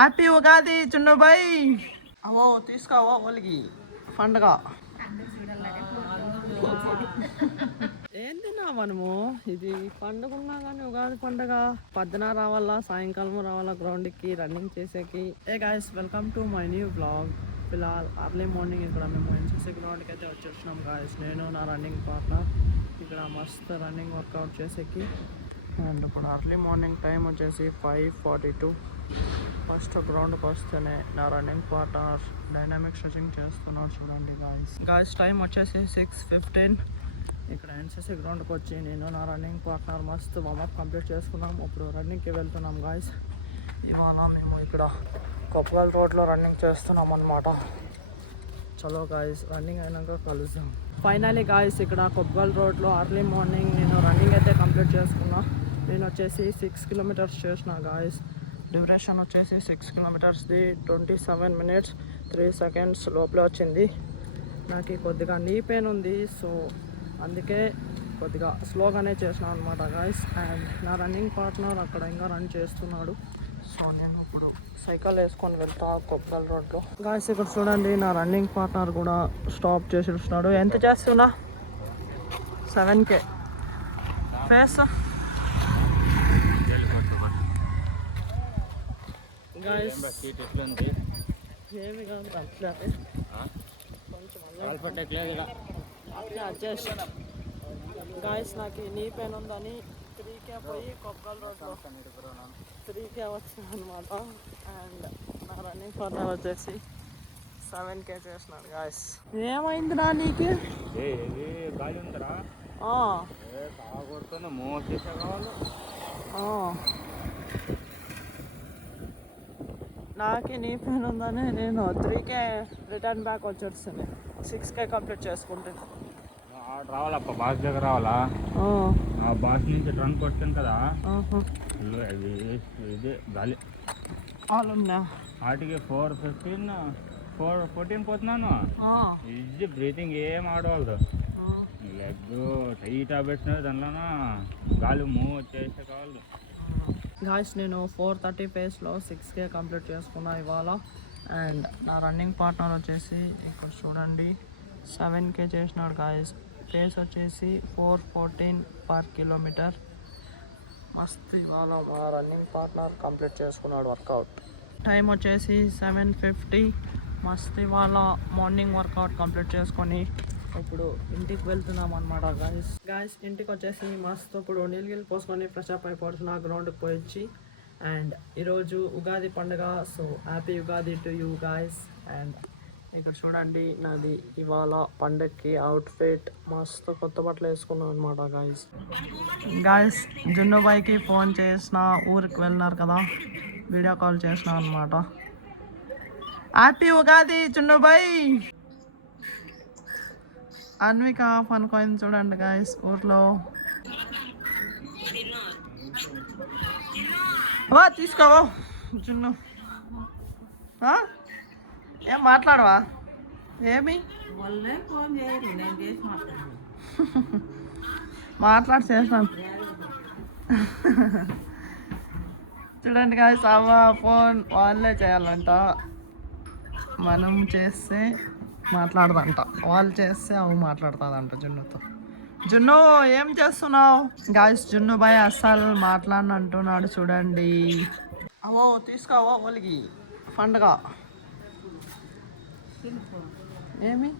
Happy Ugadi చున్నుబాయ్. అవో తీసుకోవో వాళ్ళకి పండుగ ఏం తిన్నా మనము. ఇది పండుగ ఉన్నా కానీ ఉగాది పండుగ పొద్దున రావాలా సాయంకాలం రావాలా గ్రౌండ్కి రన్నింగ్ చేసేకి. Hey guys welcome to my new blog. ఫిలాల్ అర్లీ మార్నింగ్ ఇక్కడ మేము ఎన్సీసీ గ్రౌండ్కి అయితే వచ్చేసినాం గాయస్. నేను నా రన్నింగ్ పార్ట్నర్ ఇక్కడ మస్తు రన్నింగ్ వర్కౌట్ చేసేకి. అండ్ ఇప్పుడు అర్లీ మార్నింగ్ టైం వచ్చేసి 5:42. ఫస్ట్ గ్రౌండ్కి వస్తేనే నా రన్నింగ్ పార్ట్నర్ డైనామిక్ స్ట్రెచింగ్ చేస్తున్నాడు చూడండి గాయస్. టైం వచ్చేసి 6:15. ఇక్కడ ఎన్సీసీ గ్రౌండ్కి వచ్చి నేను నా రన్నింగ్ పార్ట్నర్ మస్తు వార్మప్ కంప్లీట్ చేసుకున్నాం. ఇప్పుడు రన్నింగ్కి వెళ్తున్నాం గాయస్. ఇవాళ మేము ఇక్కడ కొప్పగల్ రోడ్లో రన్నింగ్ చేస్తున్నాం అన్నమాట. చలో గాయస్ రన్నింగ్ అయినాక కలుద్దాం. ఫైనలీ గాయస్ ఇక్కడ కొప్పగల్ రోడ్లో అర్లీ మార్నింగ్ నేను రన్నింగ్ అయితే కంప్లీట్ చేసుకున్నా. నేను వచ్చేసి 6 కిలోమీటర్స్ చేసిన గాయస్. డ్యూరేషన్ వచ్చేసి 6 కిలోమీటర్స్ది 27 minutes 3 seconds లోపలే వచ్చింది. నాకు కొద్దిగా నీ పెయిన్ ఉంది, సో అందుకే కొద్దిగా స్లోగానే చేసినాను అనమాట గాయస్. అండ్ నా రన్నింగ్ పార్ట్నర్ అక్కడ ఇంకా రన్ చేస్తున్నాడు. సో నేను ఇప్పుడు సైకిల్ వేసుకొని వెళ్తా కొప్పగల్ రోడ్లో గాయస్. ఇక్కడ చూడండి నా రన్నింగ్ పార్ట్నర్ కూడా స్టాప్ చేసి వస్తున్నాడు. ఎంత చేస్తున్నా 7K ఫేస్ గాయస్. ఏమి కాదు కొంచెం అడ్జస్ట్ గాయస్. నాకు నీ పెయిన్ ఉందని 3K పోయి కొప్పగల్ రోడ్లో 3K వచ్చింది అనమాట. అండ్ నా రన్నింగ్ పార్ట్నర్ వచ్చేసి 7K చేసినాడు గాయస్. ఏమైందిరా నీకు? నాకు నీ పెయిన్ ఉందని నేను 3K రిటర్న్ బ్యాక్ వచ్చేస్తుంది. 6K కంప్లీట్ చేసుకుంటే రావాలప్ప బాస్ దగ్గర రావాలా. బాస్ నుంచి రన్ కొట్టాను కదా, ఇదే గాలి వాటికి 4:15 4:14 పోతున్నాను. ఇది బ్రీతింగ్ ఏం ఆడవాళ్ళు లెగ్ టైట్ పెట్టిన దానిలోన గాలి మూవ్ చేసే కావాలి గాయస్. నేను 4:30 పేస్లో 6K కంప్లీట్ చేసుకున్నా ఇవాళ. అండ్ నా రన్నింగ్ పార్ట్నర్ వచ్చేసి ఇక్కడ చూడండి 7K చేసినాడు గాయస్. పేస్ వచ్చేసి 4:14 per kilometer. మస్తు ఇవాళ మా రన్నింగ్ పార్ట్నర్ కంప్లీట్ చేసుకున్నాడు వర్కౌట్. టైం వచ్చేసి 7:50. మస్తు ఇవాళ మార్నింగ్ వర్కౌట్ కంప్లీట్ చేసుకొని ఇప్పుడు ఇంటికి వెళ్తున్నాం అనమాట గాయస్. ఇంటికి వచ్చేసి మస్తు ఇప్పుడు నీళ్ళు పోసుకొని ఫ్రెష్ అప్ అయిపోతున్నా గ్రౌండ్కి పోయి. అండ్ ఈరోజు ఉగాది పండుగ, so happy Ugadi to you guys. And ఇక్కడ చూడండి నాది ఇవాళ పండగకి అవుట్ఫిట్ మస్తు కొత్త బట్టలు వేసుకున్నాను అనమాట గాయస్. జున్నుబాయ్కి ఫోన్ చేసిన, ఊరికి వెళ్ళినారు కదా, వీడియో కాల్ చేసిన అనమాట. హ్యాపీ ఉగాది జున్నుబాయ్. అన్విక పనుకోయింది చూడండి గాయస్ ఊర్లో. వా తీసుకోవా జున్ను. ఏం మాట్లాడవా? ఏమి మాట్లాడి చేస్తాను చూడండి గాయస్. అవ్వ ఫోన్ వాళ్ళే చేయాలంట, మనం చేస్తే మాట్లాడదంట, వాళ్ళు చేస్తే అవి మాట్లాడుతుందంట జున్నుతో. జున్ను ఏం చేస్తున్నావు గాయస్? జున్ను బాయ్ అస్సలు మాట్లాడను అంటున్నాడు చూడండి. అవో తీసుకోవో వాళ్ళకి పండుగ ఏమి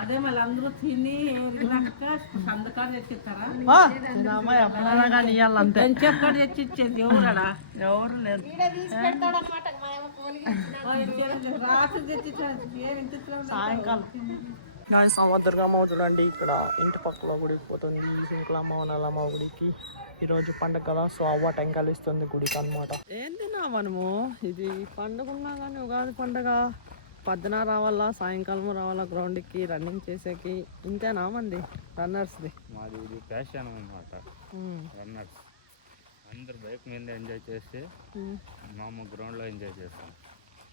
అదే మళ్ళీ అందరూ తిని ఎప్పుడైనా కానీ ఇవ్వాలంతే. తెచ్చిచ్చేది ఎవరు ఎవరు లేదు. సాయంకాలం గాయస్ దుర్గమ్మ చూడండి ఇక్కడ ఇంటి పక్కలో గుడికి పోతుంది. శంకులమ్మ నల్లమ్మ గుడికి ఈరోజు పండుగ కదా, సో అవ్వ టెంకాయలు ఇస్తుంది గుడికి అనమాట. ఏం తిన్నా మనము. ఇది పండుగ ఉన్నా కానీ ఉగాది పండుగ పొద్దున రావాలా సాయంకాలం రావాలా గ్రౌండ్కి రన్నింగ్ చేసేకి. ఇంతేనా మంది రన్నర్స్ది? మాది ఇది ప్యాషన్ అనమాట. రన్నర్స్ అందరు బైక్ మీద ఎంజాయ్ చేసి మేము గ్రౌండ్లో ఎంజాయ్ చేస్తాం.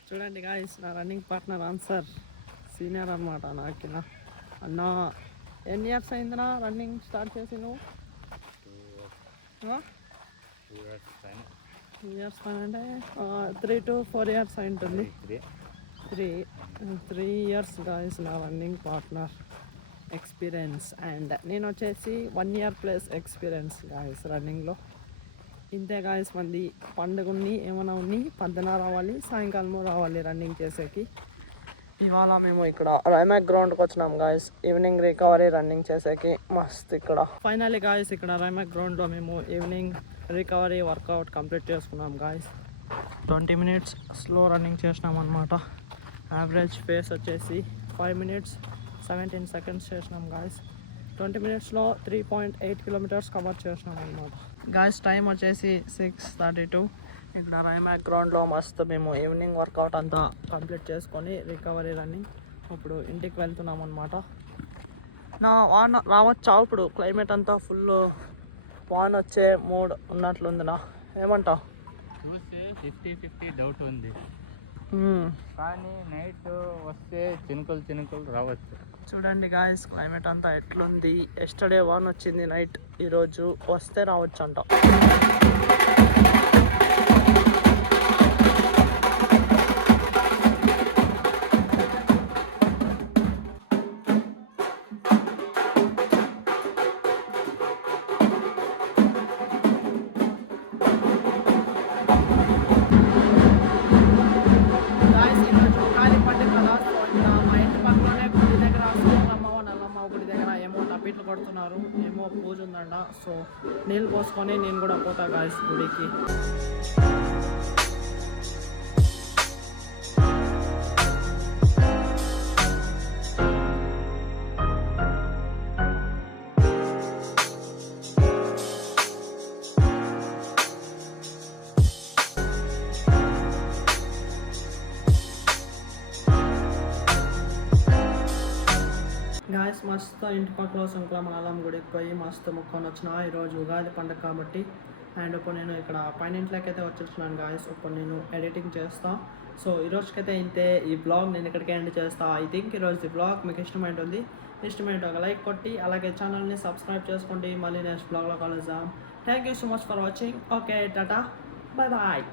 చూడండి గాయస్ నా రన్నింగ్ పార్ట్నర్ ఆన్సర్ సీనియర్ అనమాట నాకు. అన్న ఎన్ని ఇయర్స్ అయిందినా రన్నింగ్ స్టార్ట్ చేసి నువ్వు? 2 years పైన 2 years అంటే 3 to 4 years అయి ఉంటుంది. 3 years guys నా రన్నింగ్ పార్ట్నర్ ఎక్స్పీరియన్స్. అండ్ నేను వచ్చేసి 1 year ప్లస్ ఎక్స్పీరియన్స్ గాయస్ రన్నింగ్లో. ఇంతే గాయస్ మంది పండుగ ఉన్ని ఏమైనా ఉన్ని పొద్దున రావాలి, సాయంకాలం రావాలి రన్నింగ్ చేసేకి. ఇవాళ మేము ఇక్కడ రైమాక్ గ్రౌండ్కి వచ్చినాం గాయస్ ఈవినింగ్ రికవరీ రన్నింగ్ చేసేకి. మస్త్ ఇక్కడ ఫైనల్లీ గాయస్ ఇక్కడ రైమాక్ గ్రౌండ్లో మేము ఈవినింగ్ రికవరీ వర్కౌట్ కంప్లీట్ చేసుకున్నాం గాయస్. 20 minutes స్లో రన్నింగ్ చేసినాం అనమాట. యావరేజ్ పేస్ వచ్చేసి 5 minutes 17 seconds చేసినాం గాయస్. 20 minutesలో 3.8 kilometers కవర్ చేసినాం అనమాట గాయస్. టైం వచ్చేసి 6:32. ఇక్కడ రైమాక్ గ్రౌండ్లో మస్తు మేము ఈవినింగ్ వర్కౌట్ అంతా కంప్లీట్ చేసుకొని రికవరీ రన్నింగ్ ఇప్పుడు ఇంటికి వెళ్తున్నాం అనమాట. నా వాన రావచ్చా ఇప్పుడు? క్లైమేట్ అంతా ఫుల్ వాన వచ్చే మూడ్ ఉన్నట్లుంది. నా ఏమంటావు? చూస్తే 50-50 డౌట్ ఉంది, కానీ నైట్ వస్తే చినుకులు రావచ్చు. చూడండి గాయస్ క్లైమేట్ అంతా ఎట్లుంది. ఎస్టర్డే వాన్ వచ్చింది నైట్, ఈరోజు వస్తే రావచ్చు అంట. పీట్లు కొడుతున్నారు, ఏమో పూజ ఉందంట. సో నీళ్ళు పోసుకొని నేను కూడా పోతా గాయస్ గుడికి. గాయస్ మస్తు ఇంటి పక్కలో శంకులమాలం గుడికి పోయి మస్తు మొక్కొని వచ్చిన. ఈరోజు ఉగాది పండుగ కాబట్టి. అండ్ ఇప్పుడు నేను ఇక్కడ పైన ఇంట్లోకి అయితే వచ్చేస్తున్నాను గాయస్. ఇప్పుడు నేను ఎడిటింగ్ చేస్తాను. సో ఈరోజుకైతే ఇంతే. ఈ బ్లాగ్ నేను ఇక్కడికి ఎండ్ చేస్తాను. ఐ థింక్ ఈరోజు ఈ బ్లాగ్ మీకు ఇష్టమైంటుంది. ఇష్టమైతే ఒక లైక్ కొట్టి అలాగే ఛానల్ని సబ్స్క్రైబ్ చేసుకోండి. మళ్ళీ నెక్స్ట్ బ్లాగ్లో కలుద్దాం. Thank you so much for watching. Okay టాటా, బాయ్ బాయ్.